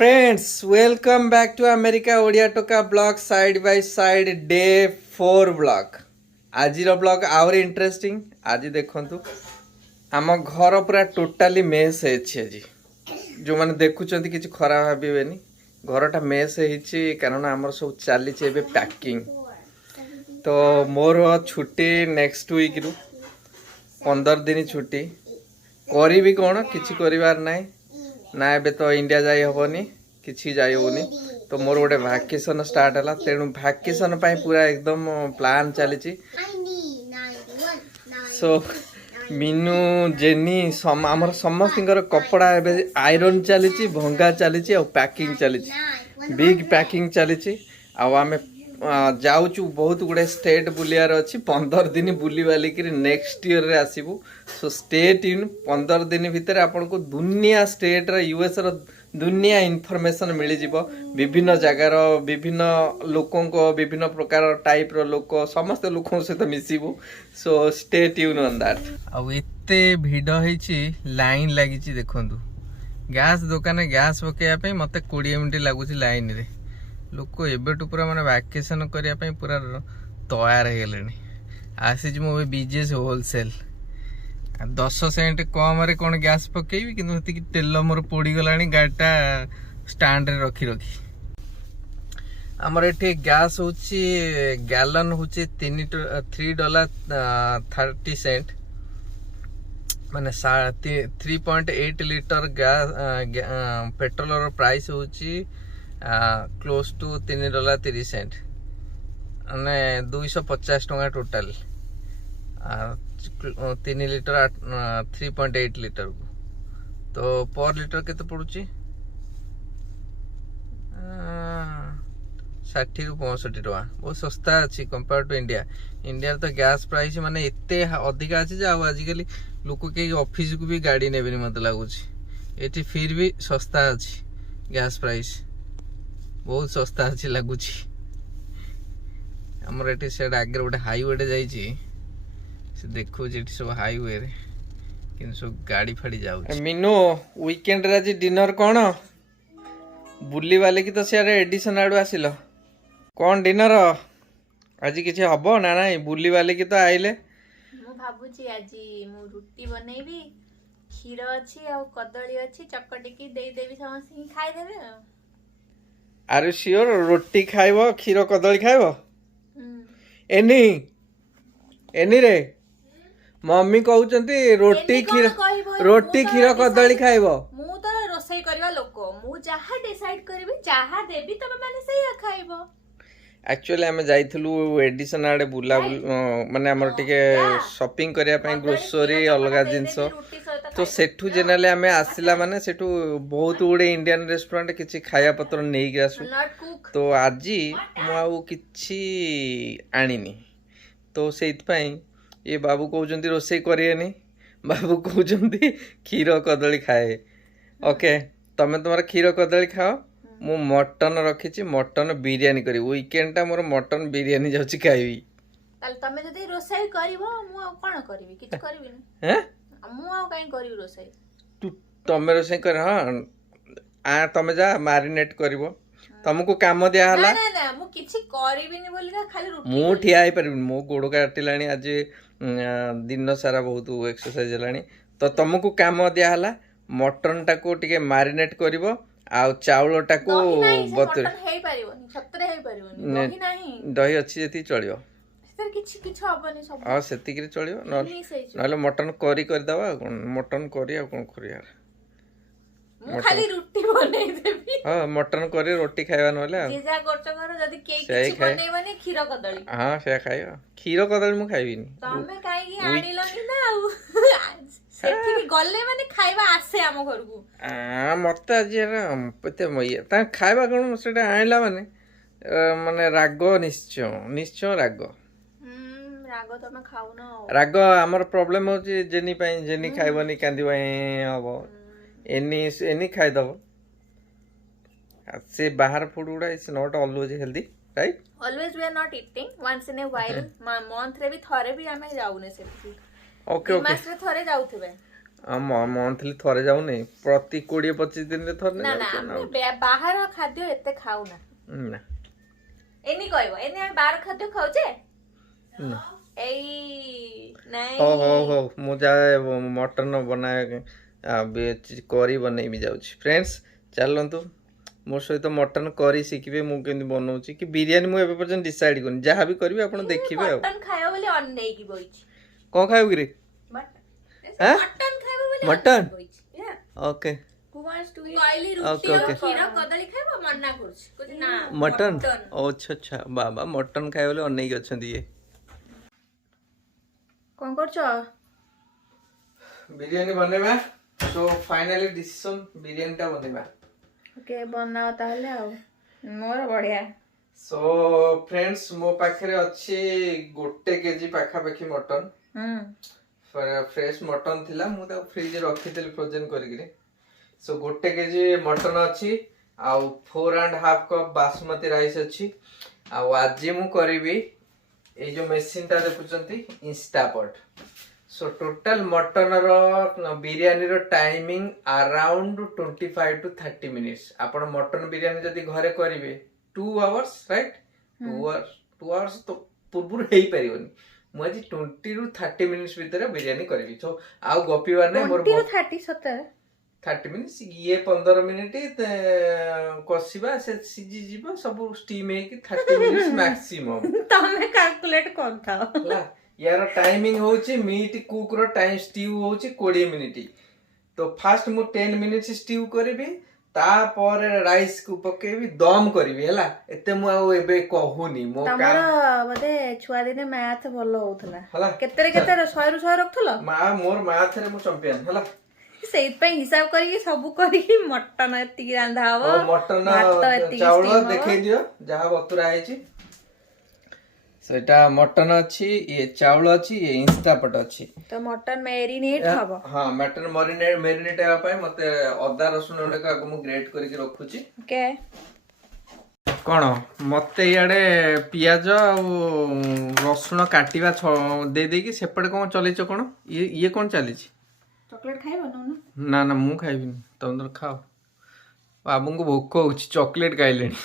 Friends welcome back to America Odia टोका blog side by side day 4 blog आज blog आहरी interesting. आज देखंतु आम घर पूरा टोटाली मेस है। जो मैंने देखुं कि खराब भावेनि घरटा मेस है कारण आमर सब चली पैकिंग। तो मोर छुट्टी नेक्स्ट वीक रु 15 दिन छुट्टी करी भी कौन किसी करिवार नाई ना एबे तो इंडिया जाई हबनी किसी जाई होनी। तो मोर गोटे वैकेशन स्टार्ट है तेणु वैकेशन पूरा एकदम प्लान चली। सो मीनू जेनी आमर समस्त कपड़ा एबे आयरन चली भंगा चली पैकिंग चली बिग पैकिंग चली। आम जाऊँ बहुत गुड़े स्टेट बुलियार अच्छी 15 दिन बुली बालिक नेक्स्ट ईयर रे आसबू। सो स्टेट इन 15 दिन भितर आपन को दुनिया स्टेट यूएस रो दुनिया इनफॉरमेशन मिल जिवो। विभिन्न जगार विभिन्न लोकों को विभिन्न प्रकार टाइप रो लोक समस्त लोकों सहित मिसिबू। So stay tune on that. अब एते भिड होईची लाइन लागिची देखंतु गैस दुकान गैस पकेया पे मते 20 मिनिट लागुची लाइन रे। लोक एबेटू पूरा माने वैकेशन करने पूरा तैयार हो गले। आसी मो बीजेस होलसेल 10 सेंट कम रे कौन गैस पकेबी कि तेल मोर पोड़गला गाड़ीटा स्टाण्ड रे रखी रखी। आमर ये गैस हूँ गैलन हूँ $3.30 माने 3.8 लिटर गैस पेट्रोल प्राइस हूँ क्लोज टू $3.30 माने 250 टंका टोटाल 3 लिटर 3.8 लिटर को। तो पर लिटर केते पड़ुची 60 ରୁ 65 टका बहुत सस्ता अच्छी कंपेयर टू इंडिया। इंडिया तो गैस प्राइस माने एते अधिका अच्छी आजिकल लोक कई ऑफिस को भी गाड़ी नेबे मत लगुच। ये फिर भी सस्ता अच्छी गैस प्राइस बहुत सस्ता अच्छी लगुच। आमर ये से आगे गोटे हाईवे जाइए देखो सब हाईवे रे कि सब गाड़ी फाड़ी जाऊ। मीनू वीकेंड रे आज डिनर कौन बुली वाले की तो सियारे एडिशन आड़ू आसिल कौन डिनर आज किसी हम ना ना बुली वाले की तो आइले मु भाबुची आज मु रुटी बनैबी क्षीर अछि आ कदली अछि चकटी की देई देबी समस्त ही खाइ देबे। आर यू श्योर रोटी खाइबो क्षीर कदली खाइबो? एनी एनी रे मम्मी कहउचंती रोटी क्षीर कदली खाइबो। मु तो रोसई करबा लोक मु जहा डिसाइड करबी जहा देबी तबे माने सही खाइबो। एक्चुअली आम जाइलु एडिशन आड़े बुला माने हमर टिके शॉपिंग करिया पई ग्रोसरी अलगा जिंस। तो सेठू जनरली आम आसला माने सेठू बहुत गुड़े इंडियन रेस्टोरेंट किछि खाया पत्र नहीं आसु। तो आज मु किछि आनिनी तो सेइतपई ये बाबू कहउचंती रोसई करिएनी बाबू कहउचंती क्षीर कदली खाए। ओके तमे तुम्हारा क्षीर कदली खाओ मु मटन रखी मटन बिरियानी करी वीकेंड टा मोर मटन बिरियानी जाउची खाइबी। ताल तमे जदी रोसई करबो मु कोन करबी किछ करबी न हैं मु आ काई करबी रोसई तमे रोसई कर। हां आ तमे जा मैरिनेट करबो तुमको काम दिया हला ना ना मु किछ करबी नि बोलिका खाली रोटी मु ठिया आइ परबी मो गोड़ काटिलानी आज दिन सारा बहुत एक्सरसाइज हलानी। तो तुमको काम दिया हला मटन टा को टिके मैरिनेट करबो आ चाउल टा को बतर हे परिबोनी सतरे हे परिबोनी दही नाही दही अछि जति चलियो सेतर किछ हबनी सब हां सेति कि चलियो नले मटन करी कर दबा मटन करी आ कोन करिया मु खाली रोटी बनै देबी। हां मटन करी रोटी खाइबा नले जेजा करछ घर जदी केक किछ बनेबनी क्षीर कदली हां से खाइबा क्षीर कदली मु खाइबिनी तमे काई की आनिलनी ना सेठी गले माने खाइबा आसे हम घर को मत आज पते मइया ता खाइबा कोन सेटा आइला माने माने राग निश्चय निश्चय राग राग तमे खाउ न राग हमर प्रॉब्लम हो जेनी पई जेनी खाइबनी कांदी पई हबो एनी खाइ दबो। से बाहर फूड गुडा is not always healthy right always we are not eating once in a while month रे भी थरे भी हमें जाउने से। ओके ओके मास रे थरे जाउथबे ମନ୍ଥଲି ଥରେ ଯାଉନି, ପ୍ରତି 20-25 ଦିନରେ ଥରେ ନା ନା ଆମେ ବାହାର ଖାଦ୍ୟ ଏତେ ଖାଉନା। ନା ଏନି କହିବ ଏନି ଆମେ ବାହାର ଖାଦ୍ୟ ଖାଉଛେ ନା। ଏଇ ନାଇଁ ହଉ ମୁଁ ଯାଏ ମଟନ ବନାଏ, କରି ବନେଇବି ଯାଉଛି। ଫ୍ରେଣ୍ଡସ୍ ଚାଲନ୍ତୁ ମୋ ସହିତ ମଟନ କରି ଶିଖିବେ, ମୁଁ କେମିତି ବନଉଛି କି ବିରିୟାନୀ ମୁଁ ଏବେ ପର୍ଯ୍ୟନ୍ତ ଡିସାଇଡ୍ କରିନି, ଯାହା ବି କରିବି ଆପଣ ଦେଖିବେ। ଆଉ ମଟନ ଖାଇବ ବୋଲି ଅନେଇକି ବଇଛି। କଣ ଖାଇବୁ କିରେ? ମଟନ ଖାଇବ ବୋଲି ମଟନ? ବଇଛି। ଓକେ କହିଲି ରୁଟି ଓକେ। କ୍ଷୀର କଦଳୀ ଖାଇବ, ମନା କରୁଛି କହୁଛି ନା ମଟନ। ଆଚ୍ଛା ବାବା ମଟନ ଖାଇବ ବୋଲି ଅନେଇକି ଅଛନ୍ତି ଇଏ। କଣ କରୁଛ? ବିରିୟାନୀ ବନେଇବା। ସୋ ଫାଇନାଲି ଡିସିସନ ବିରିୟାନୀ ଟା ବନେଇବା। ଓକେ ବନାଅ ତାହେଲେ। ଆଉ ମୋର ବଢିଆ। ସୋ ଫ୍ରେଣ୍ଡସ୍ ମୋ ପାଖରେ ଅଛି 1 କେଜି ପାଖାପାଖି ମଟନ। ଫ୍ରେଶ ମଟନ ଥିଲା, ମୁଁ ତାକୁ ଫ୍ରିଜରେ ରଖିଥିଲି ଫ୍ରୋଜେନ କରିକିରି। ସୋ 1 କେଜି ମଟନ ଅଛି, ଆଉ 4.5 କପ୍ ବାସୁମତୀ ରାଇସ୍ ଅଛି। ଆଉ ଆଜି ମୁଁ କରିବି ଏଇ ଯୋଉ ମେସିନ୍ ଟା ଦେଖୁଛନ୍ତି ଇନ୍ଷ୍ଟାପଟ୍। ସୋ ଟୋଟାଲ ମଟନ ର ବିରିୟାନୀ ର ଟାଇମିଂ ଆରାଉଣ୍ଡ 25 to 30 ମିନିଟ୍ସ। ଆପଣ ମଟନ ବିରିୟାନୀ ଯଦି ଘରେ କରିବେ 2 hours ରାଇଟ୍, 2 hours ତ ପୂର୍ବରୁ ହେଇପାରିବନି। ମୁଁ ଆଜି 20 to 30 ମିନିଟ୍ସ ଭିତରେ ବିରିୟାନୀ କରିବି। ସୋ ଆଉ ଗପିବାର ନାହିଁ। ମୋର 30 ମିନିଟ୍ସ, ଇଏ 15 ମିନିଟ୍ କଷିବା, ସେ ସିଝିଯିବ, ସବୁ ଷ୍ଟିମ୍ ହେଇକି 30 ମିନିଟ୍ସ ମ୍ୟାକ୍ସିମମ୍। ତମେ କାଲକୁଲେଟ କରୁଥାଅ ହେଲା। यार टाइमिंग होची मीट कुक रो टाइम स्टीव होची 20 मिनिट। तो फास्ट मु 10 मिनिट्स स्टीव करबी, तापर राइस को पकेबी, दम करबी हैला। एते मु आ एबे कहूनी मो काम। तमरा बदे छुआ दिने मैथ भलो होतला हैला। केते 100 ରୁ 100 रखथलो। मोर मैथ रे मु चैंपियन हैला। सेइत पे हिसाब करी सब करी मटन एति रांधा हबो। मटन चावल देखै दियो जहा बतुरा आइची। सेटा मटन अच्छी, ये चावल अच्छी, ये इंस्टापट अच्छी। तो मटन मैरिनेट हबो। हां मटन मैरिनेट हेबा पय मते अदा रसुन को मु ग्रेट करके रखुची। ओके कोन मते याडे पियाज आ रसुन काटिबा दे देकी सेपटे कोन चलेछ कोन ये कोन चलीछ? चॉकलेट खाइबो न? ना ना मु खाइबिनी, तुम तो खाओ। बाबू को भोक होची, चॉकलेट खाइलेनी।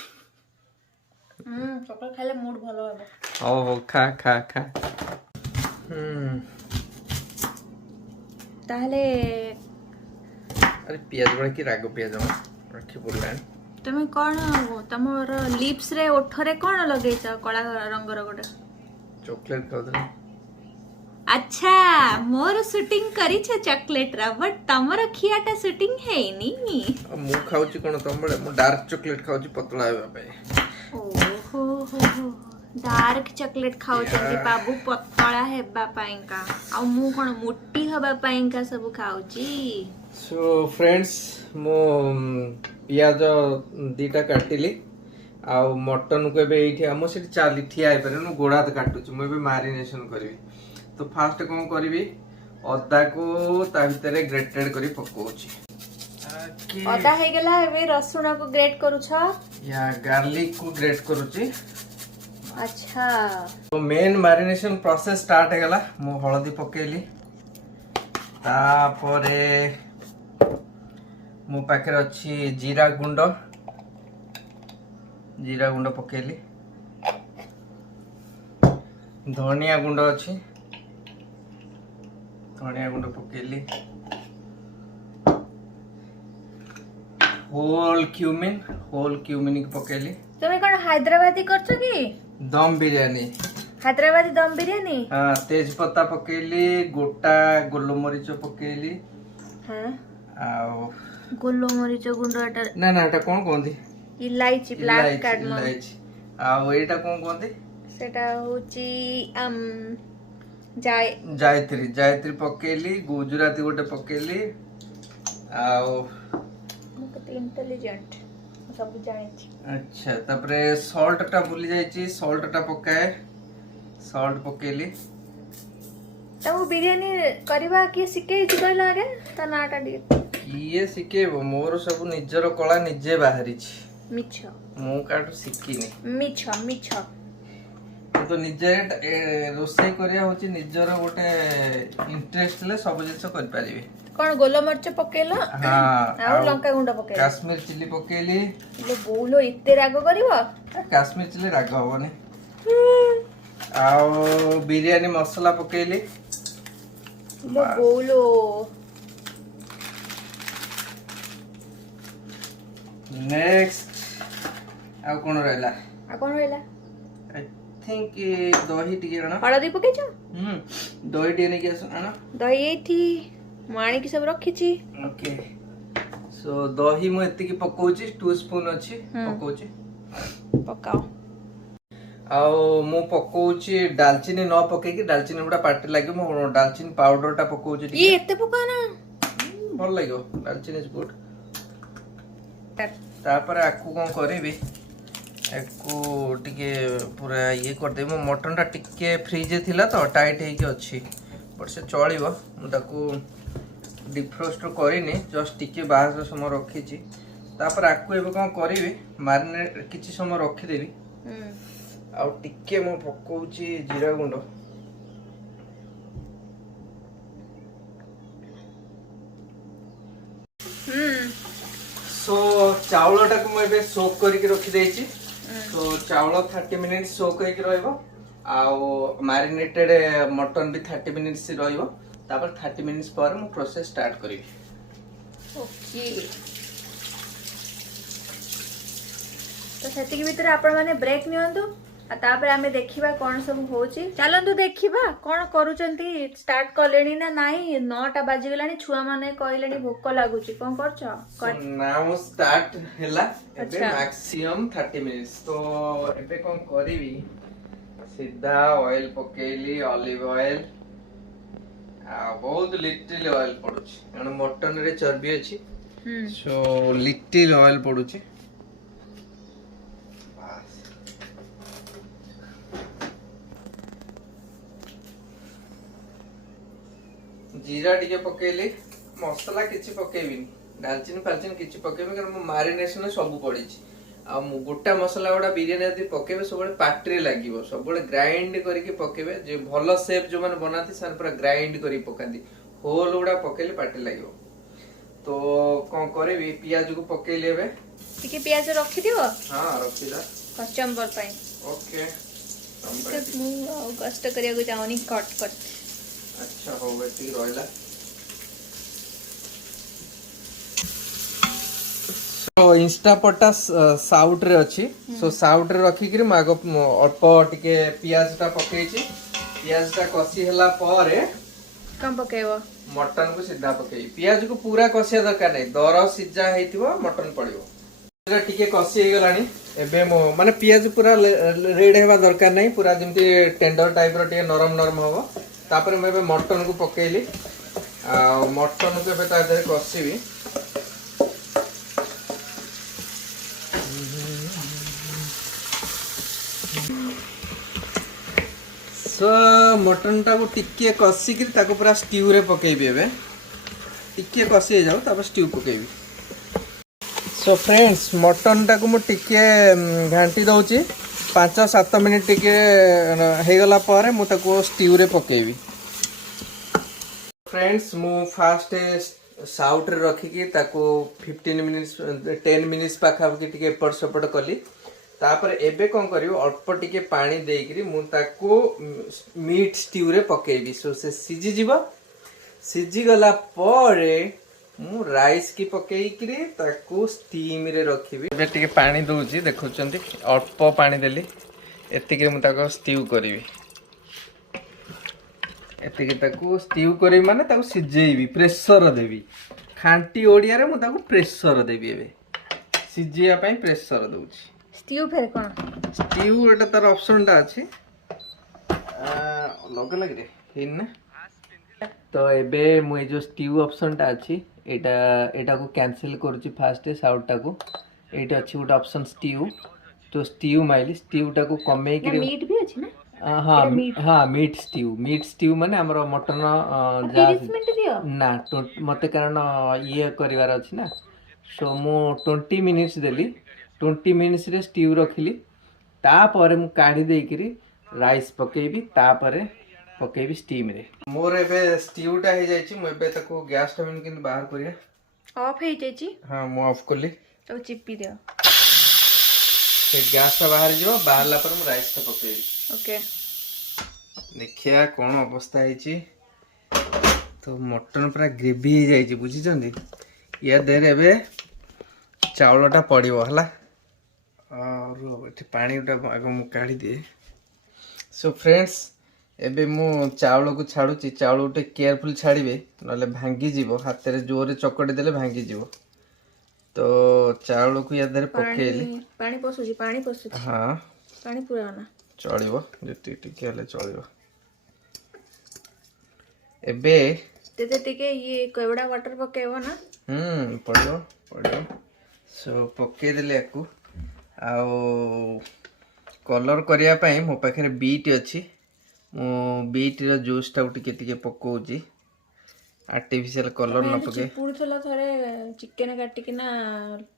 चॉकलेट खाइले मूड भलो हेबो। हो खा खा खा। ताहले अरे पियाज बड़ा की रागो पियाज रखी पड़ला। तुम कौन तमर लिप्स रे ओठरे कौन लगेछ कला रंगर गोटे? चॉकलेट खाउ। अच्छा मोर शूटिंग करी छ चॉकलेट रा, बट तमर खियाटा शूटिंग हेनी। मु खाउची कोन तम बड़े मु डार्क चॉकलेट खाउची पतला हेबा पे। ओहो हो डार्क चॉकलेट खाउचंदी बाबू पतला हेबा पाइंका, आ मु कोन मोटी हबा पाइंका सब खाउची। सो फ्रेंड्स मो पियाज 2टा काटिली, आ मटन को एबे एठी हम से चाली ठिया आइ परनु गोड़ा त काटुची। मु एबे मैरिनेशन करबी। तो फास्ट कोन करबी, अदा को ता भीतर ग्रेटेड करी पकोची। अदा हे गेला, एबे रसुन को ग्रेट करू छ या गार्लिक को ग्रेट करूची। अच्छा तो मेन मैरिनेशन प्रोसेस स्टार्ट हे गेला। मु हळदी पकेली, तापरे मो पाखे अच्छी जीरा गुंड पकेली, धनिया गुंड अच्छी धनिया गुंड पकेली, होल क्यूमिन पकेली। तुम्हें कौन हैदराबादी करछ की? दम बिरयानी। हैदराबादी दम बिरयानी। हाँ तेज पत्ता पकेली, गोटा गोलमरीच पकेली। हां आओ गोलमरीच गुंडटा ना ना एटा कोन कोंदी? इलायची ब्लैक कार्डमम। इलायची। आओ एटा कोन कोंदी? सेटा होची जायत्री पकेली, गुजराती गोटे पकेली। आओ मु कते इंटेलिजेंट सब जाने छी। अच्छा तापरे सॉल्ट टा भूली जाई छी, सॉल्ट टा पकाए, सॉल्ट पकेली। तो बिरयानी करबा के सिके छी कहला आगे त नाटा दी ये सिकेबो, मोर सब निजर कला निजे बाहरी छी। मिछ मु काटू सिकिनी। मिछ तो निजे रोसई करिया होची निजर गोटे इंटरेस्ट ले सब जिंस कर पारिबे। कौन गोलमरिच पकेला हाँ आ लंका गुंड पकेला काश्मीर चिली पकेली लो बोलो इते राग करिवो काश्मीर चिली राग हबनी आउ बिरयानी मसला पकेली लो बोलो नेक्स्ट आउ कोन रहला आ कौन रहला आई थिंक दही टिके ना हळदी पकेछ दही टिके नहीं किया ना दही एठी माणी की सब रखी छी ओके सो दही मु एति की पकोची 2 स्पून अछि पकोची पकाओ आउ मु पकोची दालचीनी न पके की दालचीनी गुडा पार्टी लागि मु दालचीनी पाउडर टा पकोची ये एते पकाना भल लागियो दालचीनी इज गुड तापर आकु कोन करबी एकु टिके पूरा ये कर दे मो मटन टा टिके फ्रीज थिला तो टाइट हे की अछि बट से चलिबो मु ताकू डिफ्रोस्ट करिनी जस्ट टिके बाहर समय रखी छी तापर आकु एबे कोन करबी मारिनेट किछि समय रखी देबी आ टिके मु पकोची जीरा गुंड सो चावल टाकू मु एबे सोक करके रखी देछि तो चावल 30 मिनिट सोक करके रहइबो आउ मैरिनेटेड मटन भी 30 मिनिट्स रहइबो तापर 30 मिनिट्स पर मु प्रोसेस स्टार्ट करिबी ओके तो सेति के भीतर आपण माने ब्रेक नियंतु आ तापर आमे देखिबा कोन सब होची चलंतु देखिबा कोन करूचंती स्टार्ट करलेनी ना नाही 9टा बाजी गेलानी छुआ माने कहलेनी भूख लागुची कोन करछ नाउ स्टार्ट हैला एबे अच्छा। मैक्सिमम 30 मिनिट्स तो एबे कोन करिवि सीधा ऑयल पकेली ऑलिव ऑयल आ बहुत लिटिल ऑयल पडुची कारण मटन रे चर्बी अछि सो लिटिल ऑयल पडुची जीरा टिके पकेली मसला किछि पकेबिनी दालचीनी फालचीनी किछि पकेबी कारण मो मारिनेशन सब पड़ीछि आ मु गोटा मसला गुडा बिरयानी यदि पकेबे सब पाटरे लागिवो सब ग्राइंड करके पकेबे जे भलो शेफ जो माने बनाती सन पूरा ग्राइंड करी पकांदी होल गुडा पकेले पाटरे लागिवो तो कोन करबी पियाज को पकेले बे टिके प्याज रखि दिबो हां रखिला कचम्बर पई ओके तो मु कष्ट करिया को चाहनी कट कट अच्छा हो बेटी रोइला तो इंस्टापटा साउट रे अछि सो साउट रे रखी कि मागो अल्प टिके पियाज टा पकेछि पियाज टा कसी हला पारे कम पकेबो मटन को सीधा पकेइ पियाज को पूरा कसिया दरकार नै दर सिजा हेतिबो मटन पड़िबो पूरा टिके कसी हे गलानी एबे मो माने पियाज पूरा रेड हेबा दरकार नै पूरा जेमति टेंडर टाइप रो टिके नरम नरम होबो तापर मैं मटन को पकेली आ मटन को एबे ता देरे कसीबी सो मटन टा को टिके कसी कि ताको पूरा स्ट्यू रे पकेबी एबे टिके कसी जाऊ तापर स्ट्यू पकेबी सो फ्रेंड्स मटन टा को मु टिके घांटी दउची 5-7 मिनिट टिके हे गला पारे मु ताको स्ट्यू रे पकेबी फ्रेंड्स मु फास्ट साउट रे रखी कि ताको 15 मिनिट्स 10 मिनिट्स पाखा कि टिके एपट सपट कली तापर एबे कोन करियो अल्प टिके पानी देइकरी मु ताको मीट स्ट्यू रे पकेबी सो से सिजी जीवा सिजी गला पारे मु राइस की पकेइकरी ताको स्टीम रे रखिबी एबे टिके पानी दउची देखुचंती अल्प पानी देली एतिके मु ताको स्ट्यू करिवि एतिके ताको स्ट्यू करी माने ताको सिजेइबी प्रेशर देबी खांटी ओडिया रे मु ताको प्रेशर देबी एबे सिजिया पई प्रेशर दउची स्ट्यू फेर कोन स्ट्यू एटा तार ऑप्शन टा अछि लगे लगे रे हिन तो एबे मु जो स्ट्यू ऑप्शन टा अछि एटा एटा को कैंसिल करूची फास्ट साउट टा को एटा अछि गोटा ऑप्शन स्ट्यू तो स्ट्यू माइली स्ट्यू टा को कमे कि मीट भी अछि ना हाँ मीट स्ट्यू माने हमर मटन 30 मिनिट दियो ना मते कारण ये करिवार अछि ना सो मु 20 मिनिट्स देली 20 मिनिट्स रे स्ट्यू रखिली तापर मु काढी देइकरी राइस पकेबी तापर पकेबी स्टीम रे मोर एबे स्टीवटा हे जायछि मु एबे ताको गैस टाइम किन बाहर करिया ऑफ हे जायछि हां मु ऑफ करली तो चिप्पी दियो से गैस टा बाहर जिवो बाहरला पर मु राइस टा पकेबी ओके देखिया कोन अवस्था हेछि तो मटन पूरा ग्रेवी हे जायछि बुझिचंदी या देर एबे चावलटा पड़िबो हला और एठी पानीटा आगो मु काढी दिए सो फ्रेंड्स एबे मु चावल को छाड़ुची चावल उठे केयरफुल छाड़िबे नले भांगी जीवो हाथ रे जोरे चकड़ी देले भांगी जीवो तो चावल को या दरे पकेली पानी पसुची हां पानी पूरा ना चलिबो जति टिके हले चलिबो एबे तेते टिके ये केवड़ा वाटर पकेबो ना पड़ियो सो पके देले याकू आउ कलर करिया पई मो पाखरे बीट अछि मो बीट रो जूस टा टिके टिके पकोउची आर्टिफिशियल कलर न पके पुरथला थरे चिकन काटी कि ना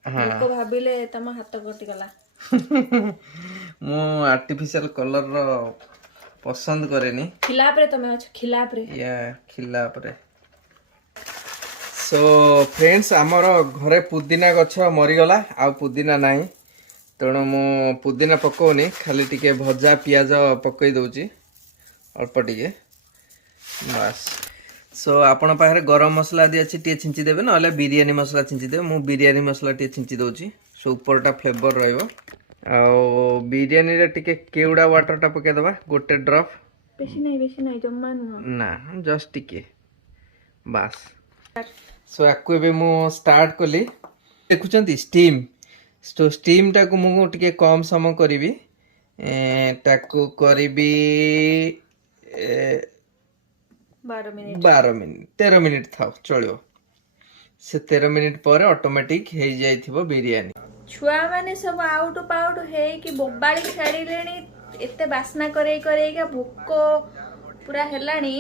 लोक भाबिले तम हाथ कटि गला मो आर्टिफिशियल कलर रो पसंद करेनी खिलाप रे तमे छ खिलाप रे या खिलाप रे सो फ्रेंड्स हमर घरे पुदीना गछ मरि गला आ पुदीना नाही तेणु मु पुदीना पकोनी खाली टिके भजा पियाज पकई दउची अल्प टिके बस सो आपण पाखरे गरम मसला दी अछि टिके छिंची देबे नले बिरयानी मसला छिंची देबे मु बिरयानी मसला टिके छिंची दउची सो ऊपरटा फ्लेवर रहइबो आ बिरयानी रे टिके केउडा वाटर टा पके दबा गोटे ड्रॉप बेसी नहीं जम्मा ना जस्ट टिके बस सो आकु एबे मु स्टार्ट कली देखुचंती स्टीम तो स्टीम टाको मु टिके कम समय करिवि टाको करिवि 12 मिनिट 13 मिनिट थाओ चलियो से 13 मिनिट पर ऑटोमेटिक हे जाइथिबो बिरयानी छुआ माने सब आउट पाउट हे कि बोबाली छाड़ी लेनी एते बासना करे का भूको पूरा हेलानी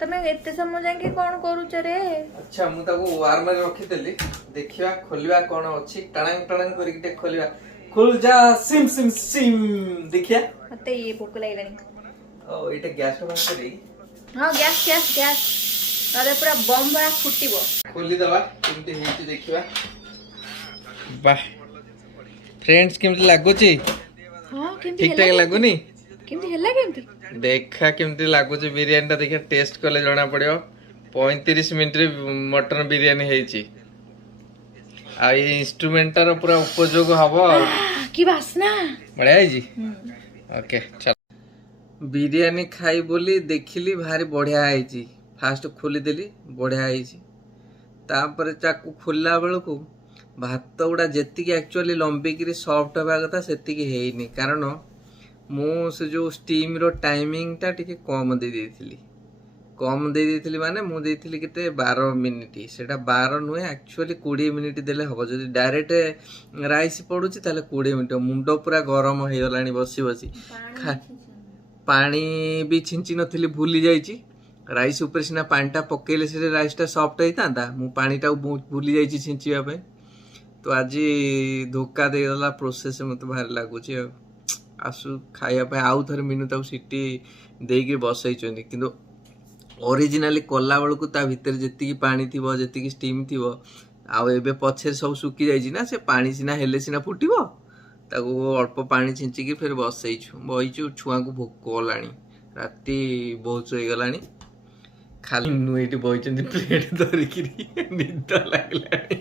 तमे एते समय जाके कोन करूछ रे अच्छा मु ताको वार्म रे रखि देली देखिया खोलिवा कोन अछि टणंग टणंग करि के खोलिवा खुल जा सिम सिम सिम देखिया मते ये भूक लागलानी ओ एटा गैस बंद करी हां गैस अरे पूरा बम भरा फुटिबो खोली दवा केमती हेती देखिवा वाह फ्रेंड्स केमती लागुची हां केमती ठीक ठाक लागुनी केमती हेला केमती देखा केमती लागुची बिरयानी ता देखिया टेस्ट करले जणा पड़ियो 35 मिनिट रे मटन बिरयानी हेची आ ये इंस्ट्रूमेंटर पूरा उपयोग हबो की वासना बढ़िया है जी ओके चल बिरयानी खाई बोली देखिली भारी बढ़िया है जी फास्ट खोली देली बढ़िया है जी तापर चाकू खोलला बेलू भात गुड़ा जेतिकी एक्चुअली लंबिकी सॉफ्ट हवा कथा सेतिकी हेइनी कारण मु से जो स्टीम रो टाइमिंग टा टिके कम दे देथिली माने मु देथिली केते 12 मिनिट सेटा 12 नुहे एक्चुअली 20 मिनिट देले हबो जदी डायरेक्ट राइस पडुची ताले 20 मिनिट मुंडो पूरा गरम हे गलानी बसी बसी पानी भी छिंची नथिली भूली जाईची राइस ऊपर सिना पानीटा पकेले से राइसटा सॉफ्ट होइतांदा मु पानीटा भूली जाईची छिंचीवा पे तो आज धोखा दे गला प्रोसेस मते भारी लागुची आसु खाया पे आउ थर मिनु ताउ सिटी देके बसैचोनी किंतु ओरिजिनली कला बेलू ता भीतर जेतिकी पानी थिबो जेतिकी स्टीम थिबो आउ एबे पछे सब सुकी जाईची ना से पानी सिना हेले सिना फुटिबो ताको अल्प पानी छिंची के फिर बईचु छुआ को भोक गलानी राती बहुत हो गलानी खाली नुएटी बईचंदी प्लेट धरिकी निद लागलानी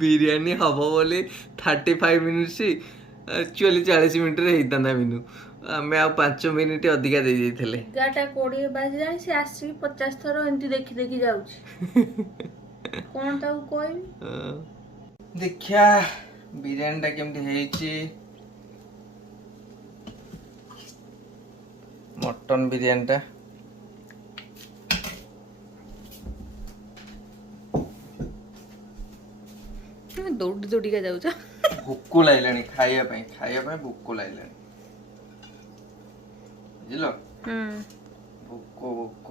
बिरयानी हबो बोले 35 मिनिट्स एक्चुअली 40 मिनिट रे हेइतांदा मिनु आमे आ 5 मिनिट अधिका दे देथिले 11:20 बाज जाई से आसी 50 थरो एंती देखि जाउची कोन ताऊ कोइ देखिया बिरयानी टा केमती हेइची मटन बिरयानी टा दौड़ी का जाउछ भूक लागलानी खाइया पे भूक लागलानी बुझलो भूक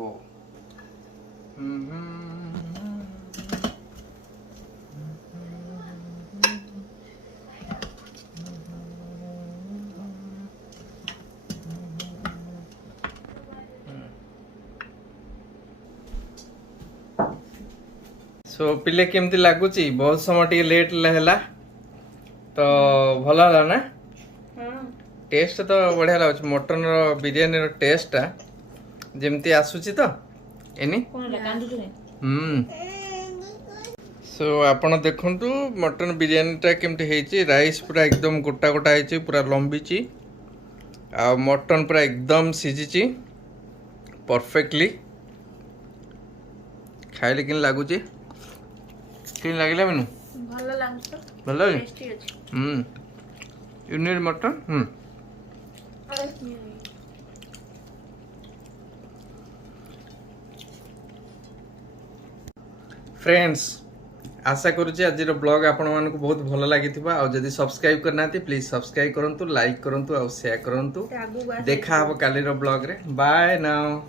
सो पिले केमती लागुची बहुत समय टी लेट हैला तो भल है ना टेस्ट तो बढ़िया लगुच मटन बिरयानी रो टेस्ट जमती आसुची तो एनी सो आपण देखंतु मटन बिरयानी टा केमती हेची राइस पूरा एकदम गोटा गोटा हेची पूरा लंबीची आ मटन पूरा एकदम सिझीची परफेक्टली खाइले किन लागुची किन लागिला मेनू भल लागछ भल लागे टेस्टी अछि यू नीड मटन फ्रेंड्स आशा करुच्ची आज ब्लॉग आपण मानक बहुत भल लगी और जदि सब्सक्राइब करना प्लीज सब्सक्राइब करंतु लाइक करंतु और शेयर करंतु देखा हबो काली रो ब्लॉग रे बाय नाउ